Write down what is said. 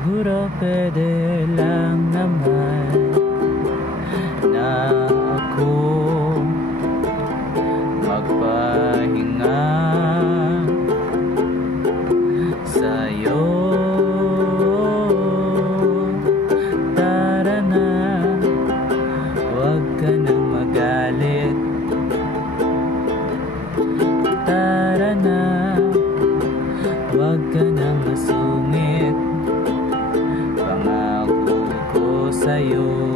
Siguro pwede lang naman na ako magpahinga sa'yo. Tara na, huwag ka nang magalit. Tara na, huwag ka nang masungit. Pangako ko sa'yo